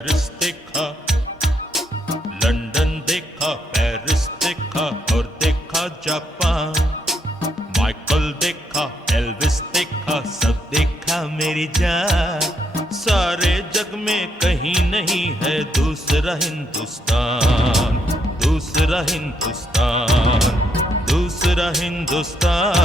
Paris देखा, London देखा, Paris देखा और देखा जापान। माइकल देखा, एल्विस देखा, सब देखा मेरी जान। सारे जग में कहीं नहीं है दूसरा हिंदुस्तान, दूसरा हिंदुस्तान, दूसरा हिंदुस्तान।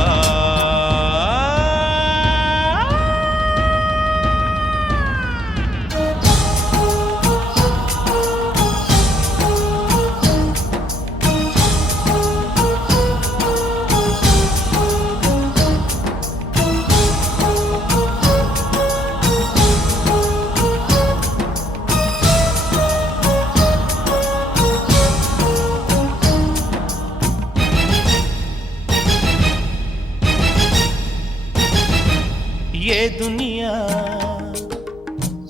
ये दुनिया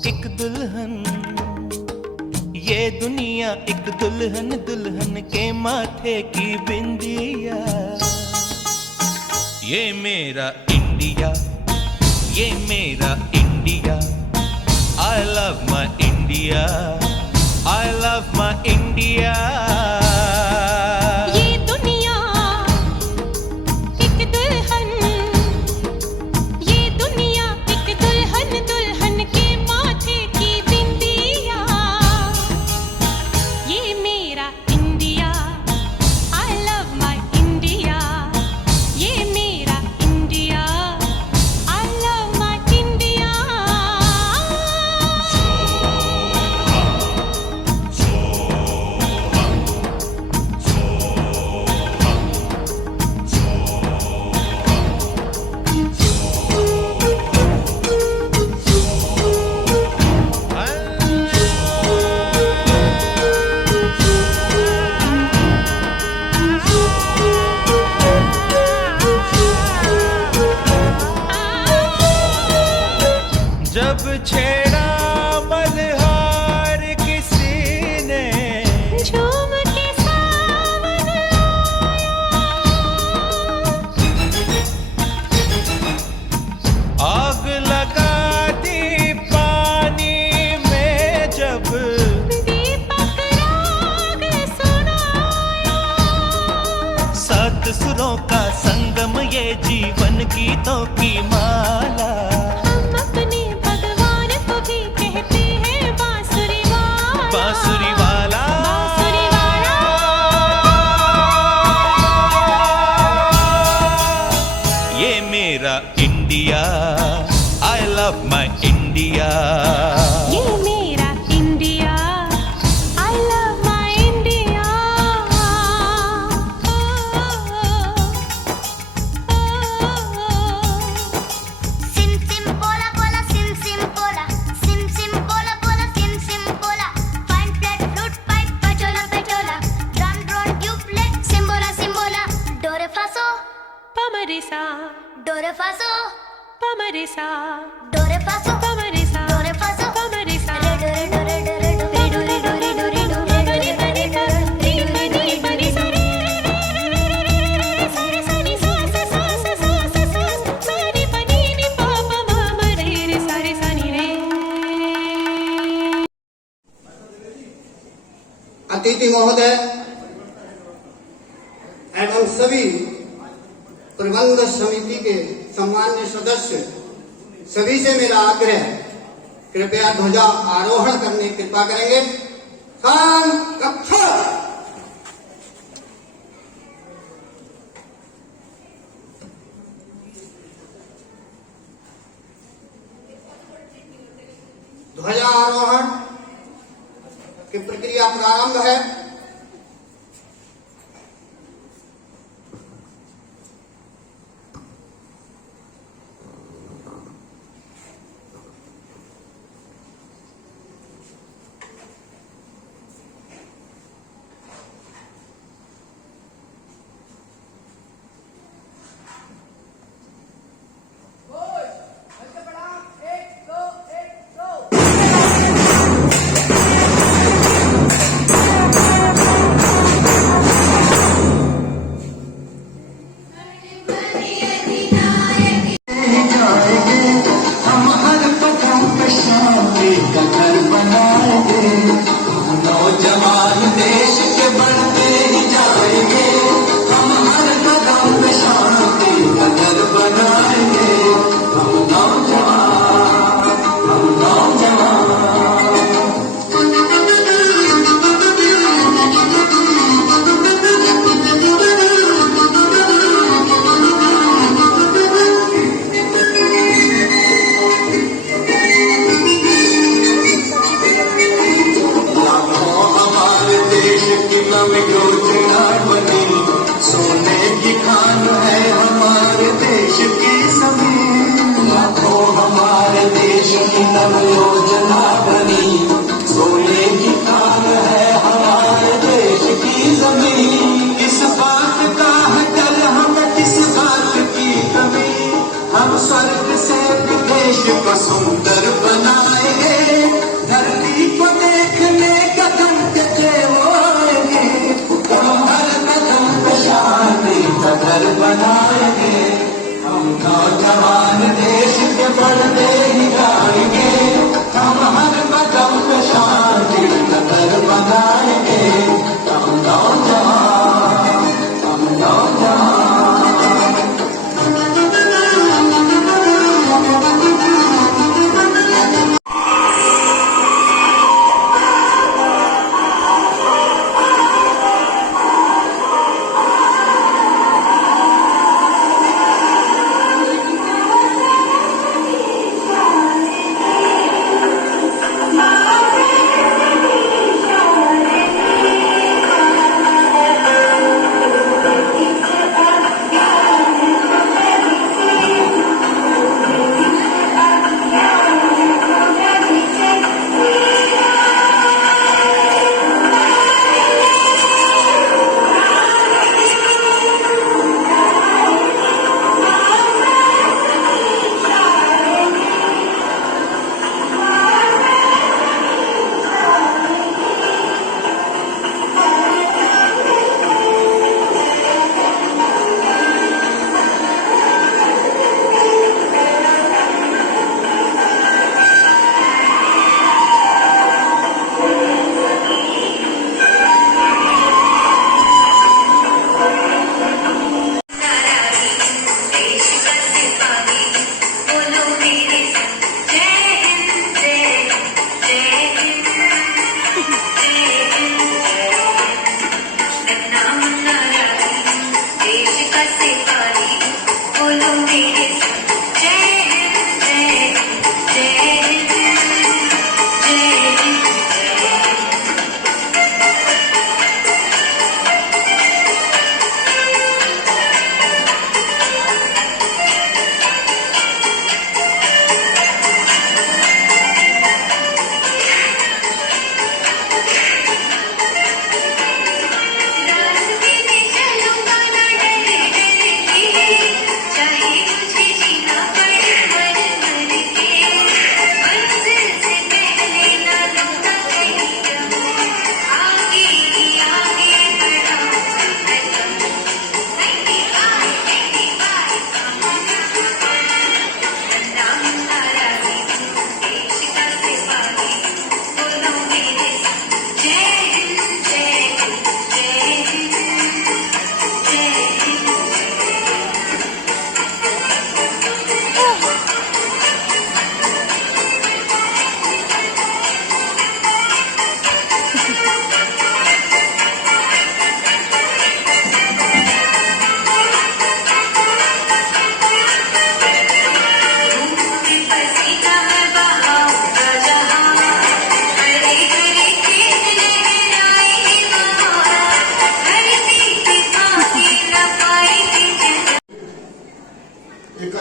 एक दुल्हन, ये दुनिया एक दुल्हन, दुल्हन के माथे की बिंदिया। ये मेरा इंडिया, ये मेरा India. I love my India, I love my India। जब छेड़ा मल्हार किसी ने, झूम के सावन आग लगा दी पानी में, जब दीपक राग सुनाया। सात सुरों का संगम, ये जीवन गीतों की माला। बांसुरी वाला, बांसुरी वाला। ये मेरा India, I love my India। ये मेरा India, I love my India। सिम सिम बोला बोला, सिम सिम बोला, सिम सिम बोला बोला, सिम सिम बोला। फाइन फ्लैट फ्लूट पाइप पचोला पचोला, ड्रम ड्रोन ट्यूबलेट सिम्बोला सिम्बोला। डोरे फासो पमरिसा, डोरे फासो पमरिसा, डोरे फासो पमरिसा, डोरे फासो पमरिसा। रे डोरे डोरे डोरे डोरे डोरे डोरे डोरे पनी पनी सा, री पनी पनी सा, रे रे रे सा नी सा सा सा सा सा सा सा री पनी नी पा पा मा मा रे रे सा रे सा नी रे। अतिथि महोदय एवं सभी प्रबंध समिति के सम्मान्य सदस्य, सभी से मेरा आग्रह, कृपया ध्वजा आरोहण करने की कृपा करेंगे। कक्षा 'ध्वजा आरोहण की प्रक्रिया प्रारंभ है। नौजवान देश के बढ़ते ही जाएंगे, हम हर कदम पे शांति का घर बनाएंगे। हम नौजवान, हम नौजवान। हमारे देश की नवी योजना बनी, सोने की खान है हमारे देश की जमीन। लाखों हमारे देश की नव योजना बनी, सोने की खान है हमारे देश की जमीन। इस बात का है डर हमें, किस बात की कमी, हम स्वर्ग से विदेश को सुंदर बनाएंगे। धरती को देखने कदम के वो आएंगे, हम हर कदम पे शांति का घर बनाएंगे। हम नौजवान देश के बढ़ते ही जाएंगे, हम हर कदम पे शांति का घर बनाएंगे। हम नौजवान, हम नौजवान।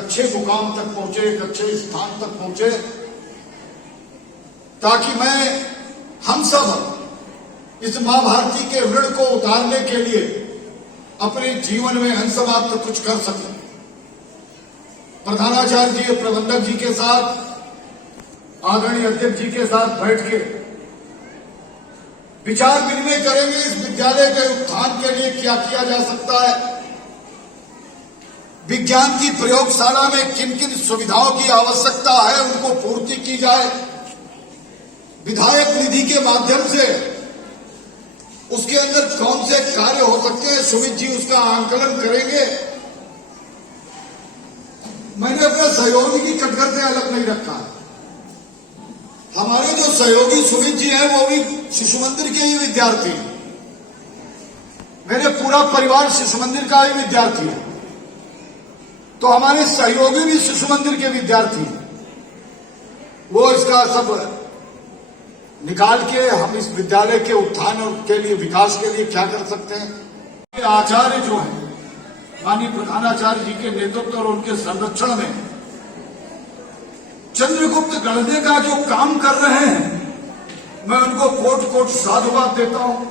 अच्छे मुकाम तक पहुंचे, एक अच्छे स्थान तक पहुंचे, ताकि मैं हम सब इस मां भारती के ऋण को उतारने के लिए अपने जीवन में अंशमात्र कुछ कर सकें। प्रधानाचार्य जी, प्रबंधक जी के साथ, आदरणीय अध्यक्ष जी के साथ बैठ के विचार विनिमय करेंगे इस विद्यालय के उत्थान के लिए क्या किया जा सकता है, विज्ञान की प्रयोगशाला में किन किन सुविधाओं की आवश्यकता है उनको पूर्ति की जाए, विधायक निधि के माध्यम से उसके अंदर कौन से कार्य हो सकते हैं, सुमित जी उसका आंकलन करेंगे। मैंने अपने सहयोगी की कटघरे अलग नहीं रखा है। हमारे जो सहयोगी सुमित जी हैं वो भी शिशु मंदिर के ही विद्यार्थी हैं। मेरे पूरा परिवार शिशु मंदिर का ही विद्यार्थी है, तो हमारे सहयोगी भी शिशु मंदिर के विद्यार्थी हैं। वो इसका सब निकाल के हम इस विद्यालय के उत्थान और के लिए विकास के लिए क्या कर सकते हैं। आचार्य जो है माननीय प्रधानाचार्य जी के नेतृत्व और उनके संरक्षण में चंद्रगुप्त गढ़ने का जो काम कर रहे हैं, मैं उनको कोट कोट साधुवाद देता हूं।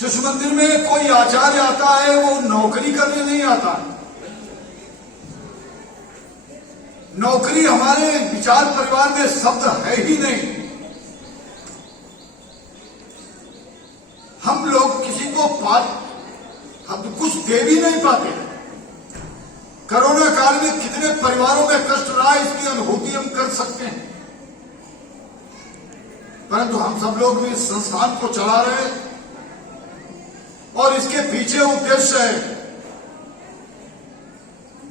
शिशु मंदिर में कोई आचार्य आता है वो नौकरी करने नहीं आता। नौकरी हमारे विचार परिवार में शब्द है ही नहीं। हम लोग किसी को हम कुछ दे भी नहीं पाते। कोरोना काल में कितने परिवारों में कष्ट रहा इसकी अनुभूति हम कर सकते हैं, परंतु हम सब लोग भी इस संस्थान को चला रहे हैं और इसके पीछे उद्देश्य है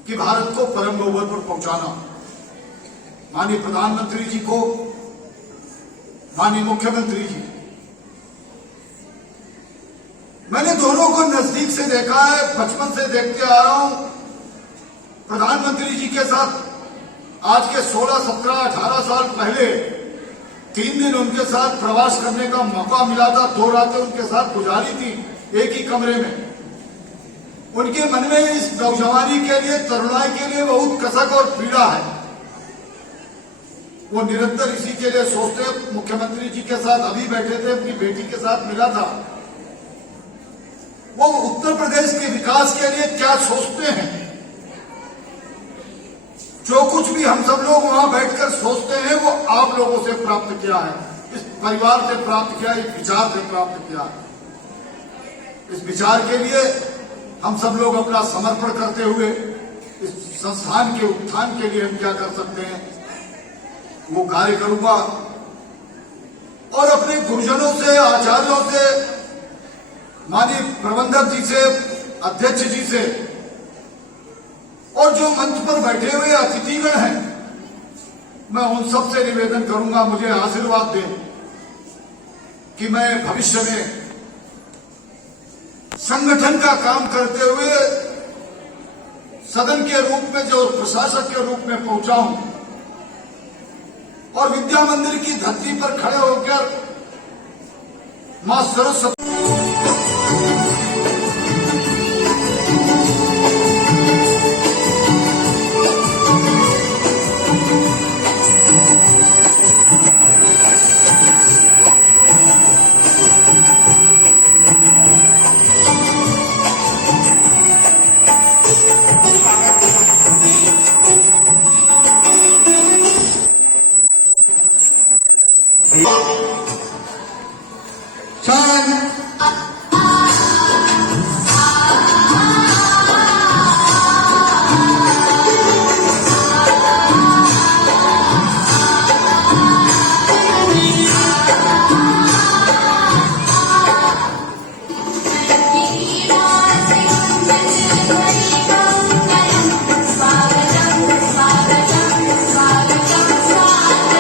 कि भारत को परम गौरव पर पहुंचाना। माननीय प्रधानमंत्री जी को, माननीय मुख्यमंत्री जी, मैंने दोनों को नजदीक से देखा है, बचपन से देखते आ रहा हूं। प्रधानमंत्री जी के साथ आज के 16, 17, 18 साल पहले 3 दिन उनके साथ प्रवास करने का मौका मिला था। 2 रातें उनके साथ गुजारी थी एक ही कमरे में। उनके मन में इस नौजवानी के लिए, तरुणाई के लिए बहुत कसक और पीड़ा है। वो निरंतर इसी के लिए सोचते। मुख्यमंत्री जी के साथ अभी बैठे थे, अपनी बेटी के साथ मिला था। वो उत्तर प्रदेश के विकास के लिए क्या सोचते हैं, जो कुछ भी हम सब लोग वहां बैठकर सोचते हैं वो आप लोगों से प्राप्त किया है, इस परिवार से प्राप्त किया, इस विचार से प्राप्त किया है। इस विचार के लिए हम सब लोग अपना समर्पण करते हुए इस संस्थान के उत्थान के लिए हम क्या कर सकते हैं वो कार्य करूंगा। और अपने गुरुजनों से, आचार्यों से, माननीय प्रबंधक जी से, अध्यक्ष जी से और जो मंच पर बैठे हुए अतिथिगण हैं, मैं उन सब से निवेदन करूंगा मुझे आशीर्वाद दें कि मैं भविष्य में संगठन का काम करते हुए सदन के रूप में, जो प्रशासक के रूप में पहुंचा हूं और विद्या मंदिर की धरती पर खड़े होकर मां सरस्वती Swagatam, swagatam, swagatam.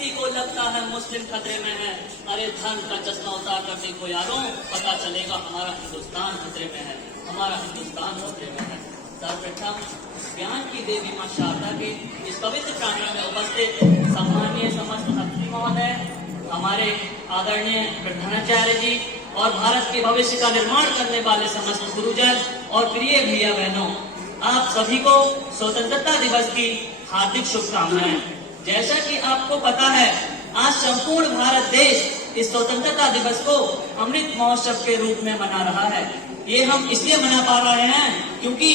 किसी को लगता है मुस्लिम खतरे में है, अरे धर्म का चश्मा उतार कर देखो यारों, पता चलेगा हमारा हिंदुस्तान खतरे में है, हमारा हिंदुस्तान खतरे में है। सर्वप्रथम ज्ञान की देवी मां शारदा के इस पवित्र प्रांगण में उपस्थित सम्मानीय समस्त अतिथि महोदय, हमारे आदरणीय प्रधानाचार्य जी और भारत के भविष्य का निर्माण करने वाले समस्त गुरुजन और प्रिय भैया बहनों, आप सभी को स्वतंत्रता दिवस की हार्दिक शुभकामनाएं। जैसा कि आपको पता है, आज संपूर्ण भारत देश इस स्वतंत्रता दिवस को अमृत महोत्सव के रूप में मना रहा है। ये हम इसलिए मना पा रहे हैं क्योंकि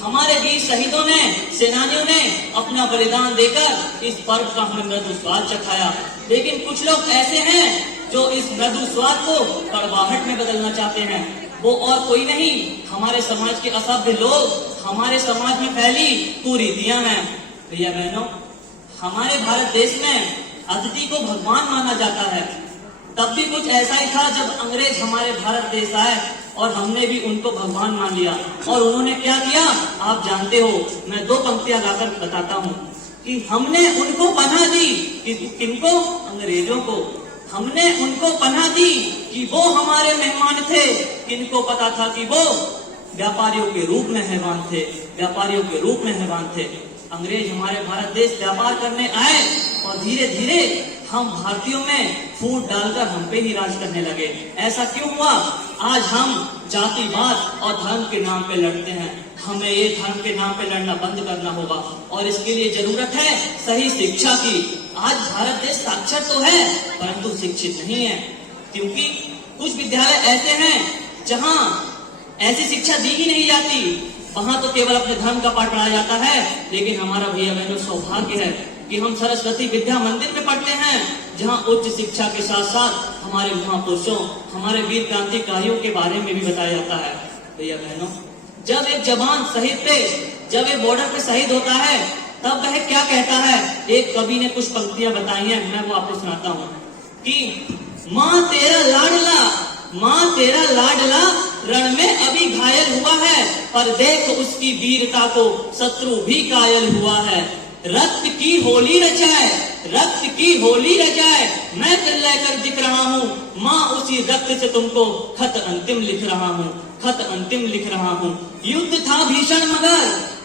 हमारे वीर शहीदों ने, सेनानियों ने अपना बलिदान देकर इस पर्व का हमें मृदु स्वाद चखाया। लेकिन कुछ लोग ऐसे हैं जो इस मृदु स्वाद को कड़वाहट में बदलना चाहते हैं। वो और कोई नहीं, हमारे समाज के असभ्य लोग, हमारे समाज में फैली कुरीतियां हैं। भैया बहनों, हमारे भारत देश में अतिथि को भगवान माना जाता है। तब भी कुछ ऐसा ही था जब अंग्रेज हमारे भारत देश आए और हमने भी उनको भगवान मान लिया। और उन्होंने क्या किया आप जानते हो। मैं 2 पंक्तियां गाकर बताता हूँ कि हमने उनको पनाह दी, किनको? अंग्रेजों को। हमने उनको पनाह दी कि वो हमारे मेहमान थे, किनको पता था कि वो व्यापारियों के रूप में हैवान थे, व्यापारियों के रूप में हैवान थे। अंग्रेज हमारे भारत देश व्यापार करने आए और धीरे धीरे हम भारतीयों में फूट डालकर हम पे ही राज करने लगे। ऐसा क्यों हुआ? आज हम जातिवाद और धर्म के नाम पे लड़ते हैं। हमें ये धर्म के नाम पे लड़ना बंद करना होगा और इसके लिए जरूरत है सही शिक्षा की। आज भारत देश साक्षर तो है परंतु शिक्षित नहीं है, क्योंकि कुछ विद्यालय ऐसे हैं जहां ऐसी शिक्षा दी ही नहीं जाती। वहां तो केवल अपने धर्म का पाठ पढ़ाया जाता है। लेकिन हमारा भैया बहनों सौभाग्य है कि हम सरस्वती विद्या मंदिर में पढ़ते हैं, जहां उच्च शिक्षा के साथ साथ हमारे महापुरुषों, हमारे वीर क्रांतिकारियों के बारे में भी बताया जाता है। भैया बहनों, जब एक जवान शहीद पे, जब एक बॉर्डर पे शहीद होता है, तब वह क्या कहता है? एक कवि ने कुछ पंक्तियां बताई हैं, मैं वो आपको सुनाता हूँ कि माँ तेरा लाडला, माँ तेरा लाडला रण में अभी घायल हुआ है, पर देख उसकी वीरता को शत्रु भी कायल हुआ है। रक्त की होली रचाए, रक्त की होली रचाए, मैं चिल्ला कर दिख रहा हूँ, माँ उसी रक्त से तुमको खत अंतिम लिख रहा हूँ, खत अंतिम लिख रहा हूँ। युद्ध था भीषण मगर,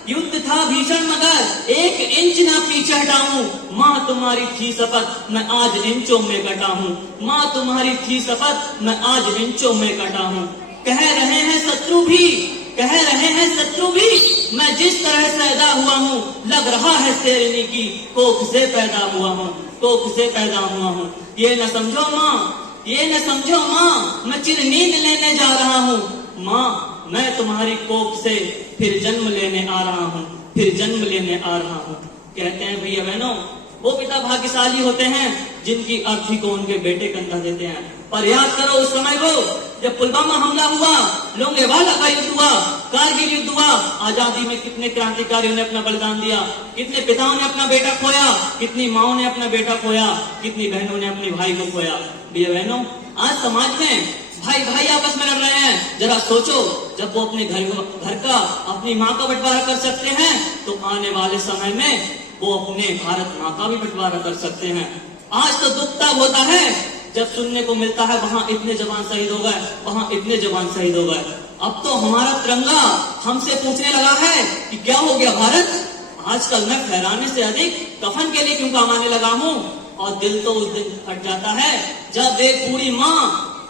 युद्ध था भीषण मगर 1 इंच ना पीछे हटाऊं, माँ तुम्हारी थी शपथ मैं आज इंचों में कटा हूँ, माँ तुम्हारी थी शपथ मैं आज इंचों में कटा हूँ। कह रहे हैं शत्रु भी, कह रहे हैं शत्रु भी, मैं जिस तरह से पैदा हुआ हूँ, लग रहा है शेरनी की कोख से पैदा हुआ हूँ, कोख से पैदा हुआ हूँ। ये न समझो माँ, ये न समझो माँ, मैं चिर नींद लेने जा रहा हूँ, माँ मैं तुम्हारी कोख से फिर जन्म लेने आ रहा हूँ, फिर जन्म लेने आ रहा हूँ। कहते हैं भैया बहनों, वो पिता भाग्यशाली होते हैं जिनकी अर्थी को उनके बेटे कंधा देते हैं। पर याद करो उस समय को जब पुलवामा हमला हुआ, लोंगेवाला का युद्ध हुआ, कारगिल युद्ध हुआ, आजादी में कितने क्रांतिकारियों ने अपना बलिदान दिया, कितने पिताओं ने अपना बेटा खोया, कितनी माओ ने अपना बेटा खोया, कितनी बहनों ने अपने भाई को खोया। भैया बहनों, आज समाज में भाई भाई आपस में लड़ रहे हैं। जरा सोचो, जब वो अपने घर का, अपनी माँ का बंटवारा कर सकते हैं, तो आने वाले समय में वो अपने भारत माँ का भी बंटवारा कर सकते हैं। आज तो दुख तब होता है जब सुनने को मिलता है वहां इतने जवान शहीद हो गए, वहां इतने जवान शहीद हो गए। अब तो हमारा तिरंगा हमसे पूछने लगा है कि क्या हो गया भारत। आजकल मैं फहराने से अधिक कफन के लिए क्यों कमाने लगा हूँ। और दिल तो उस दिन फट जाता है जब एक बूढ़ी माँ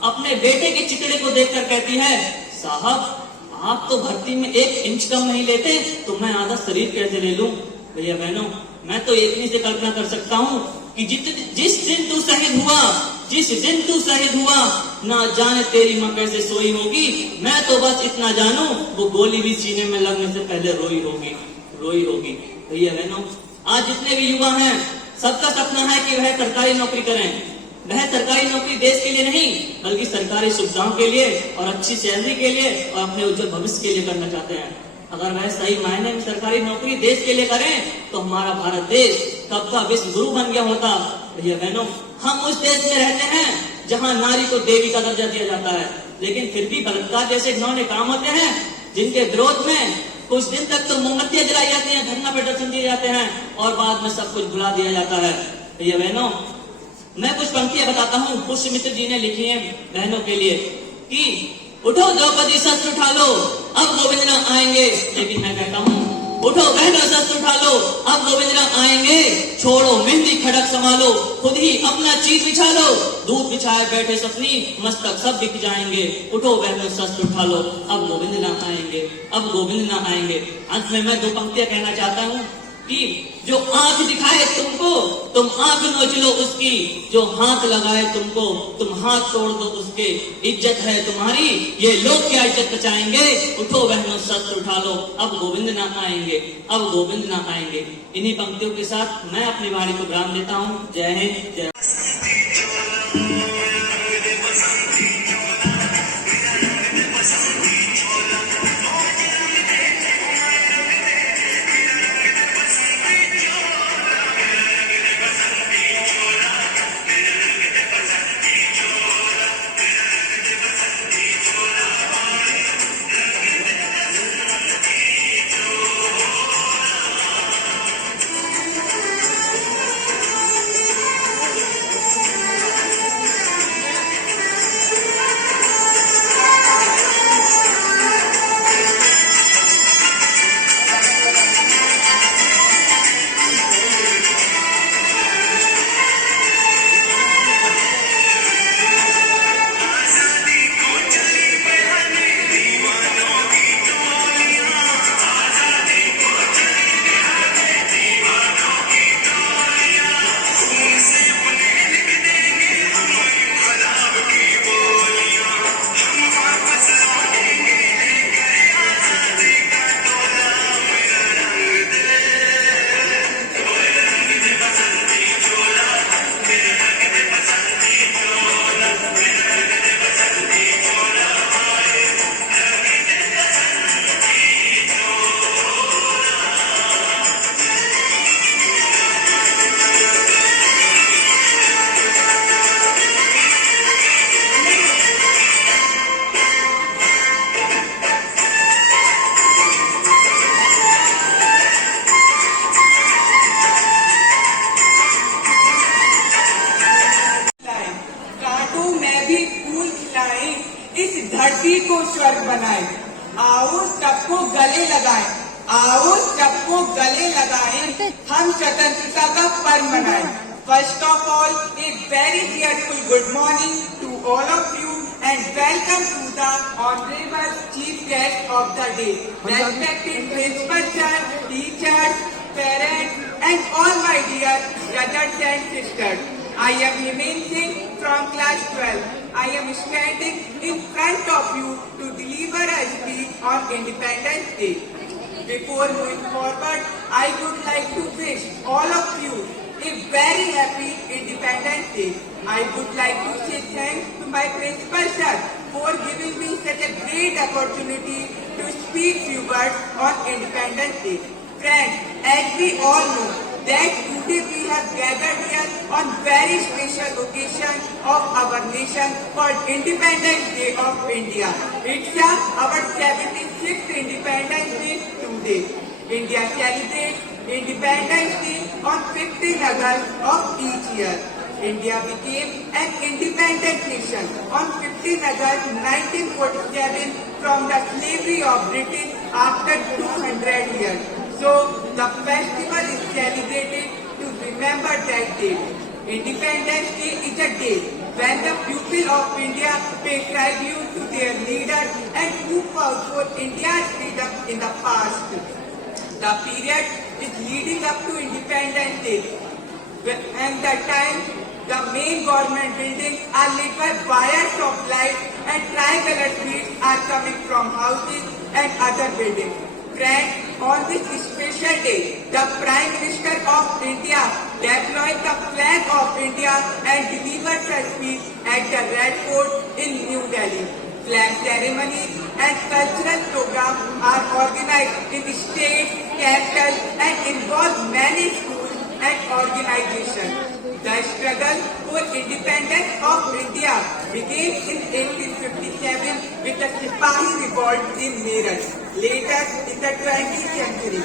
अपने बेटे के चितड़े को देखकर कहती है, साहब आप तो भर्ती में 1 इंच कम नहीं लेते, तो मैं आधा शरीर कैसे ले लूं। भैया बहनों, मैं तो इतनी से कल्पना कर सकता हूँ कि जिस दिन तू शहीद हुआ, जिस दिन तू शहीद हुआ, ना जाने तेरी माँ कैसे सोई होगी। मैं तो बस इतना जानू, वो गोली भी सीने में लगने से पहले रोई होगी, रोई होगी। भैया बहनों, आज जितने भी युवा हैं, सबका सपना है कि वह सरकारी नौकरी करें। वह सरकारी नौकरी देश के लिए नहीं, बल्कि सरकारी सुविधाओं के लिए और अच्छी सैलरी के लिए और अपने उज्जवल भविष्य के लिए करना चाहते हैं। अगर वह सही मायने में सरकारी नौकरी देश के लिए करें तो हमारा भारत देश कब का विश्व गुरु बन गया होता। भैया बहनों, हम उस देश में रहते हैं जहां नारी को देवी का दर्जा दिया जाता है, लेकिन फिर भी बलात्कार जैसे घिनौने काम होते हैं जिनके विरोध में कुछ दिन तक तो मोमबत्तियां जलाई जाती हैं, धरना प्रदर्शन दिए जाते हैं और बाद में सब कुछ भुला दिया जाता है। भैया बहनों, मैं कुछ पंक्तियां बताता हूँ, पुष्य मित्र जी ने लिखी हैं बहनों के लिए कि उठो द्रौपदी शस्त्र उठा लो, अब गोविंद ना आएंगे। लेकिन मैं कहता हूँ, उठो बहनों शस्त्र उठा लो, अब गोविंद ना आएंगे। छोड़ो मेहंदी खड़क संभालो, खुद ही अपना चीज बिछा लो। दूध बिछाए बैठे सपनी, मस्तक सब बिक जाएंगे। उठो बहनों शस्त्र उठा लो, अब गोविंद ना आएंगे, अब गोविंद ना आएंगे। अंत में मैं 2 पंक्तियां कहना चाहता हूँ कि जो आंख दिखाए तुमको, तुम आंख नोच लो उसकी। जो हाथ लगाए तुमको, तुम हाथ तोड़ दो उसके। इज्जत है तुम्हारी, ये लोग क्या इज्जत बचाएंगे। उठो बहनों शस्त्र उठा लो, अब गोविंद ना आएंगे, अब गोविंद ना आएंगे। इन्हीं पंक्तियों के साथ मैं अपनी वाणी को विराम देता हूँ। जय हिंद, जय। इस धरती को स्वर्ग बनाए। आओ सबको गले लगाए, आओ सबको गले लगाए, हम स्वतंत्रता का पर्व मनाए। First of all, a very cheerful good morning to all of you and welcome to the honorable chief guest of the day, respected principal sir, teachers, parents and all my dear brothers and sisters. I am Hemant Singh from class 12. I am standing in front of you to deliver a speech on Independence Day. Before moving forward, I would like to wish all of you a very happy Independence Day. I would like to say thanks to my principal sir for giving me such a great opportunity to speak few words on Independence Day. Friends, as we all know that today we have gathered here on very special occasion of our nation called Independence Day of India. It's our 76th Independence Day today. India celebrates Independence Day on 15th August of each year. India became an independent nation on 15th August 1947 from the slavery of Britain after 200 years. So the festival is celebrated to remember that day. Independence Day is a day when the people of India pay tribute to their leaders and who fought for India's freedom in the past. The period is leading up to Independence Day, and the time the main government buildings are lit by wires of light and tricolor streets are coming from houses and other buildings. Friends, on this special day, the Prime Minister of India deployed the flag of India and delivered a speech at the Red Fort in New Delhi. Flag ceremonies and cultural programs are organized in states, capitals and involve many schools and organizations. The struggle for independence of India began in 1857 with the Sipahi revolt in Meerut. Later, in the 20th century,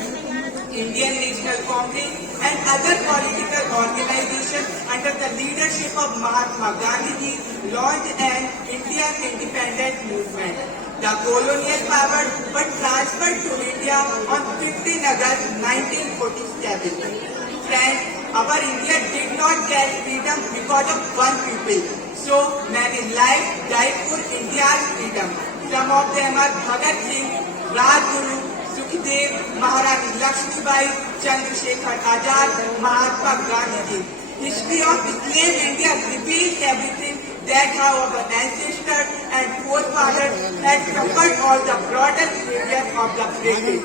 Indian National Congress and other political organizations under the leadership leadership of Mahatma Gandhi launched an Indian independence movement. The colonial power was transferred to India on 15 August 1947. Friends, our India did not get freedom because of one people. So many lives died for India's freedom. Some of them are Bhagat Singh, Rajguru, Sukhdev, Maharani Lakshmibai, Chandrasekhar Azad, Mahatma Gandhi. History of slave India reveals everything that how our ancestors and forefathers had suffered all the broader failure of the British.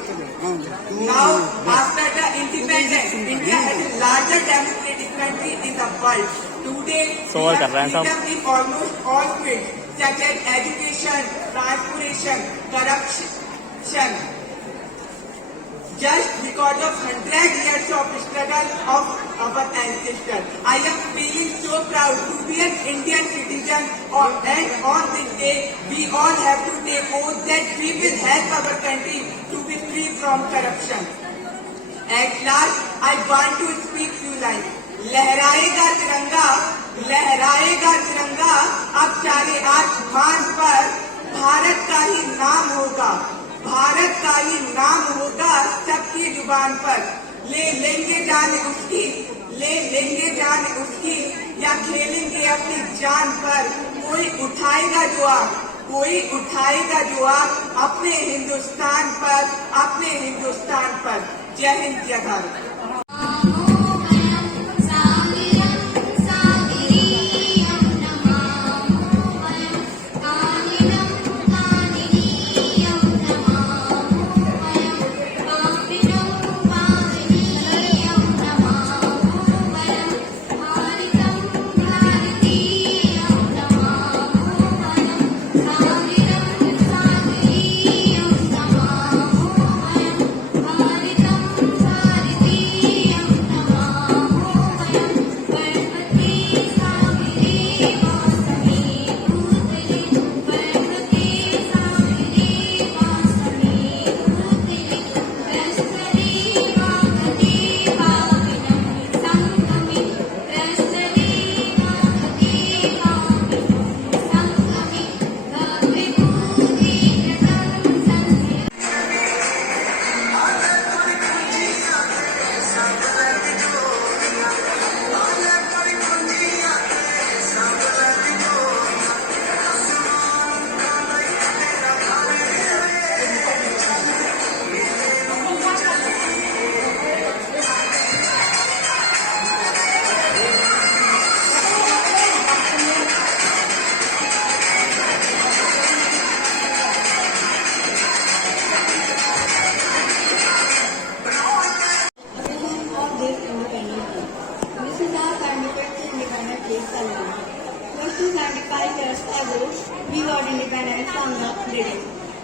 Now, after the independence, India has a larger democratic country in the world. Today, we have freedom in almost all fields, such as education, transportation, corruption. Just because of 100 years of struggle of our ancestors, I am feeling so proud to be an Indian citizen. And on this day, we all have to take oath that we will help our country to be free from corruption. At last, I want to speak few lines. लहराएगा तिरंगा, अब चाहे आसमान पर भारत का ही नाम होगा, भारत का ही नाम होगा सबकी जुबान पर। ले लेंगे जान उसकी या खेलेंगे अपनी जान पर। कोई उठाएगा जो आग अपने हिंदुस्तान पर। जय हिंद, जय भारत।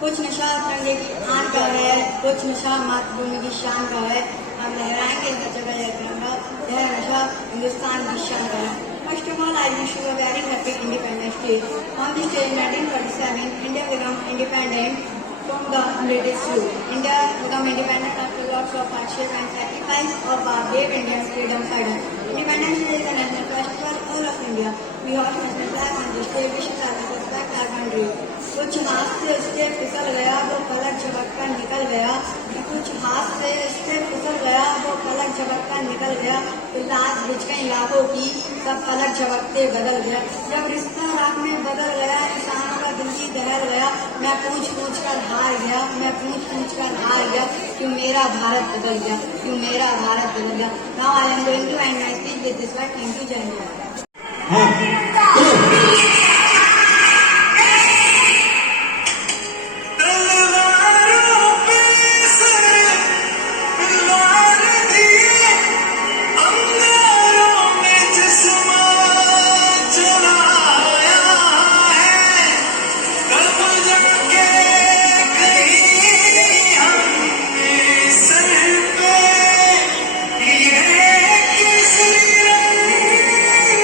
कुछ नशा करने की आन का है, कुछ नशा मातृभूमि की शान का है। हम लहराएंगे हर जगह यह तिरंगा, यह नशा हिंदुस्तान की शान का है। First of all, I wish you a very happy Independence Day. On this day in 1947, India became independent from the British rule. India became independent after lots of hardship and sacrifice of our brave Indian freedom fighters. Independence Day is a national festival all of India. We hoist national flag on this day, which is our respect our country. कुछ हाथ से उसके फिसल गया, वो पलक झपक कर निकल गया। कुछ हाथ से उसके फिसल गया, वो पलक झपक कर निकल गया। लाश बिछ गई लाखों की, सब पलक झपकते बदल गया। जब रिश्ता रात में बदल गया, इंसानों का दिल की दहल गया। मैं पूछ कर हार गया, क्यों मेरा भारत बदल गया। Now I am going to end my speech with this word. Thank you, Jai Hind. ये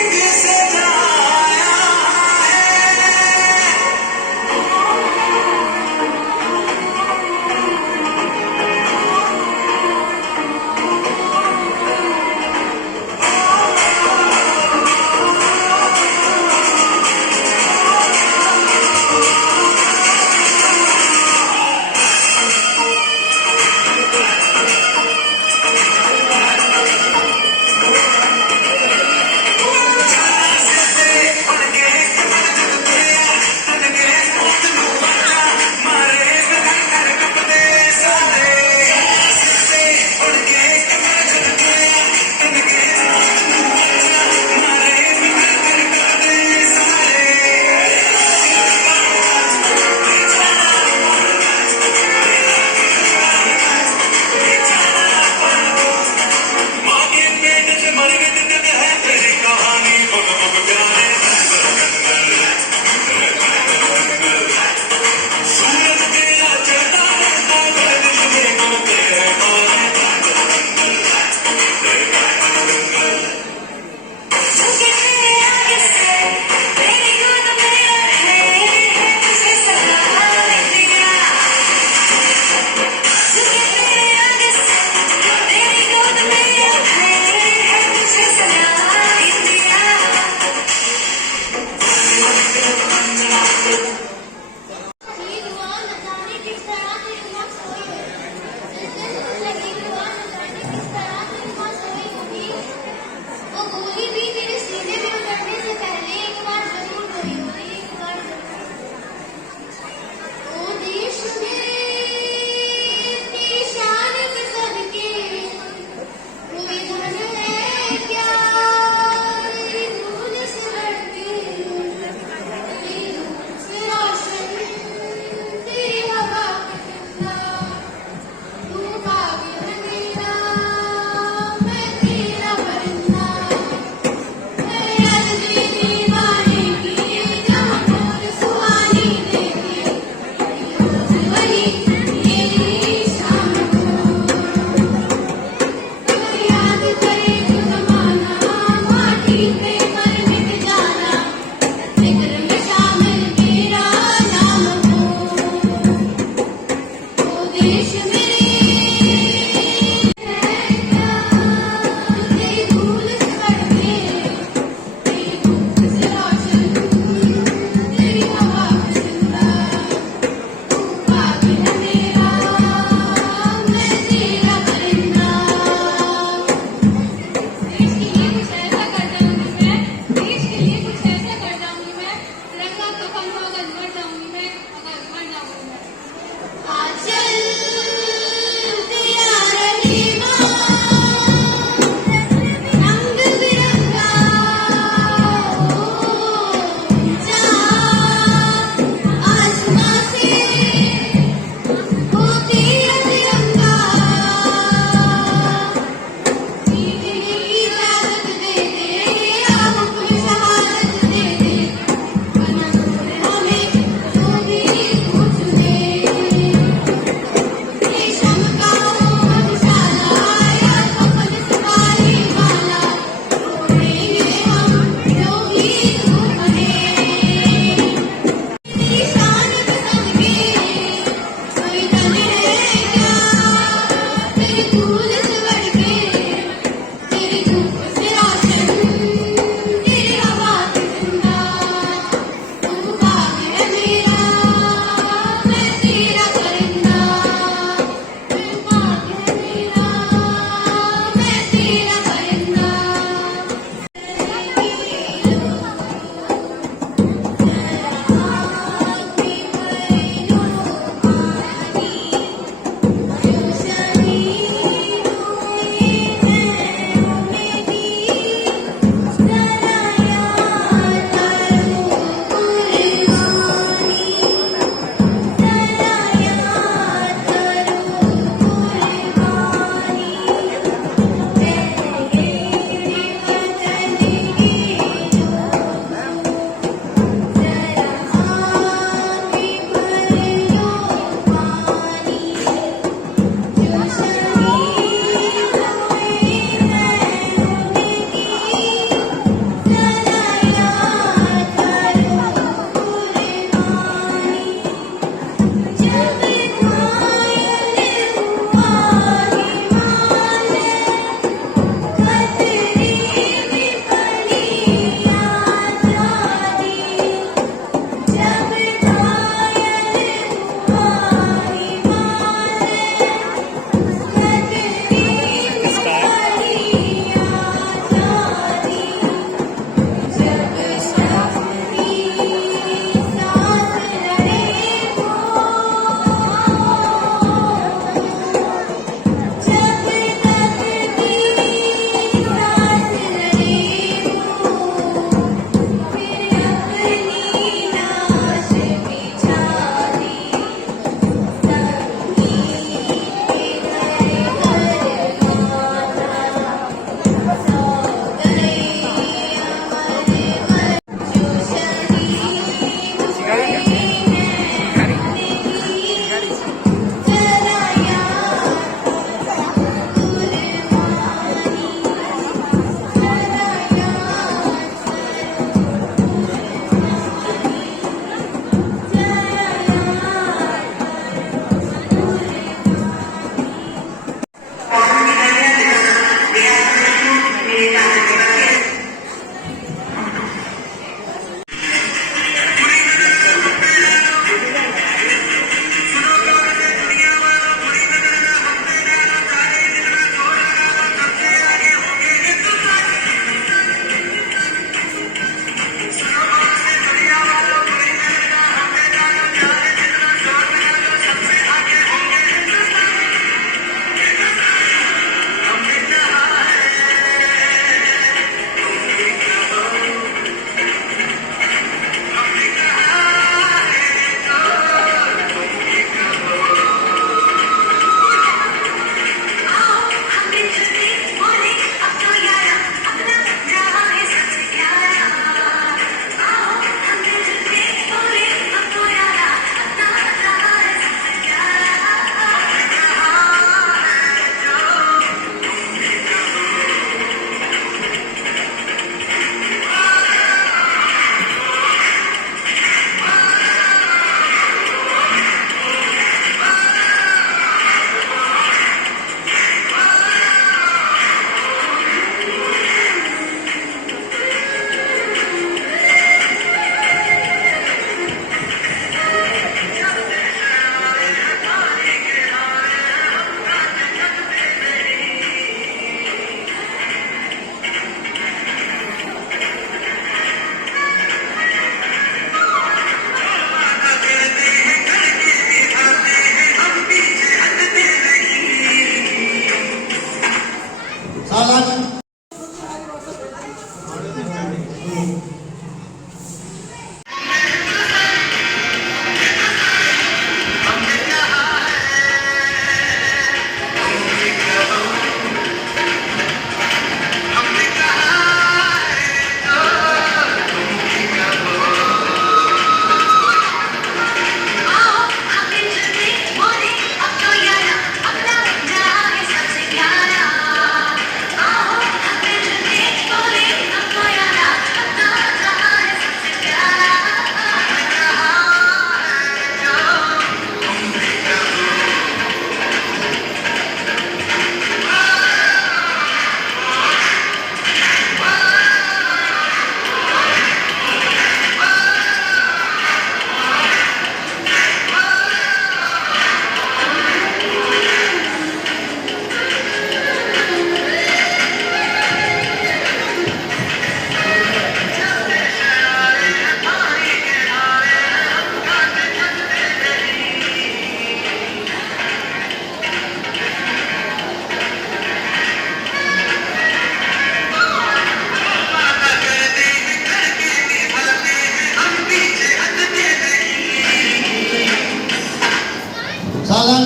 साधन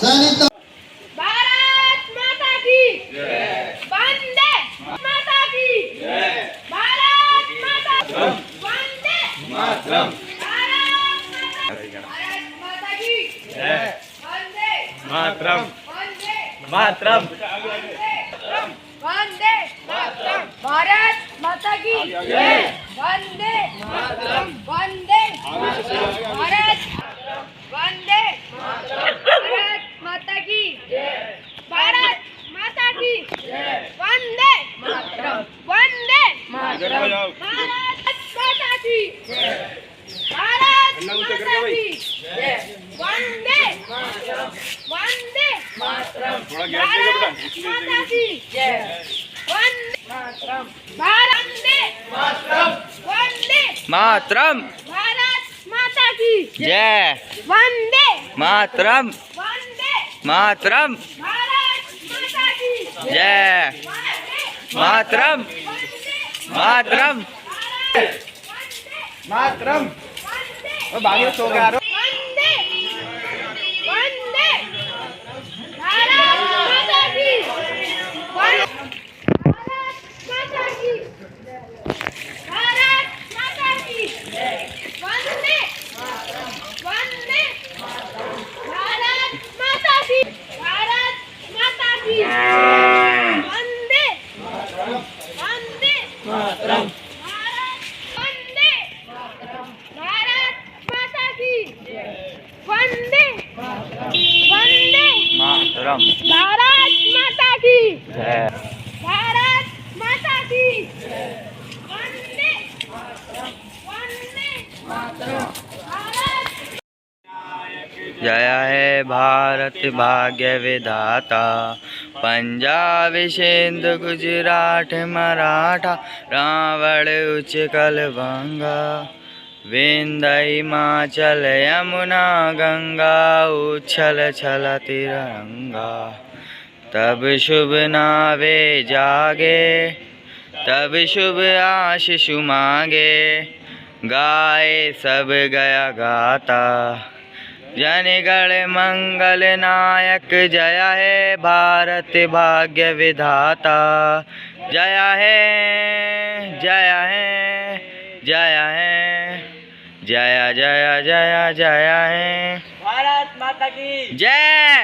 सैनिक भारत माता की वंदे माता की भारत माता वंदे भारत माता की वंदे वंदे भारत माता की वंदे वंदे भारत वंदे भारत माता की भारत माता की वंदे वंदे भारत माता की भारत माता की वंदे वंदे भारत माता की वंदे वंदे मातरम भारत माता की जय वंदे मातरम वंदे मातरम भारत माता की जय मातरम मातरम मातरम भाग्य सो गया वंदे वंदे भारत माता की भारत माता की भारत माता की वंदे वंदे भारत माता की भारत माता की वंदे वंदे भारत वंदे भारत माता की वंदे वंदे मातरम भारत माता की जय भारत माता की वंदे वंदे भारत जय हे भारत भाग्य विधाता पंजाब सिंध गुजरात मराठा रावण उच्चकल बंगा विंध्य हिमाचल यमुना गंगा उच्छल छल तिरंगा तब शुभ नावे जागे तब शुभ आशीष मांगे गाए सब गया गाता जनगण मंगल नायक जय है भारत भाग्य विधाता जय है जय है जय है जय जय जय जय है भारत माता की जय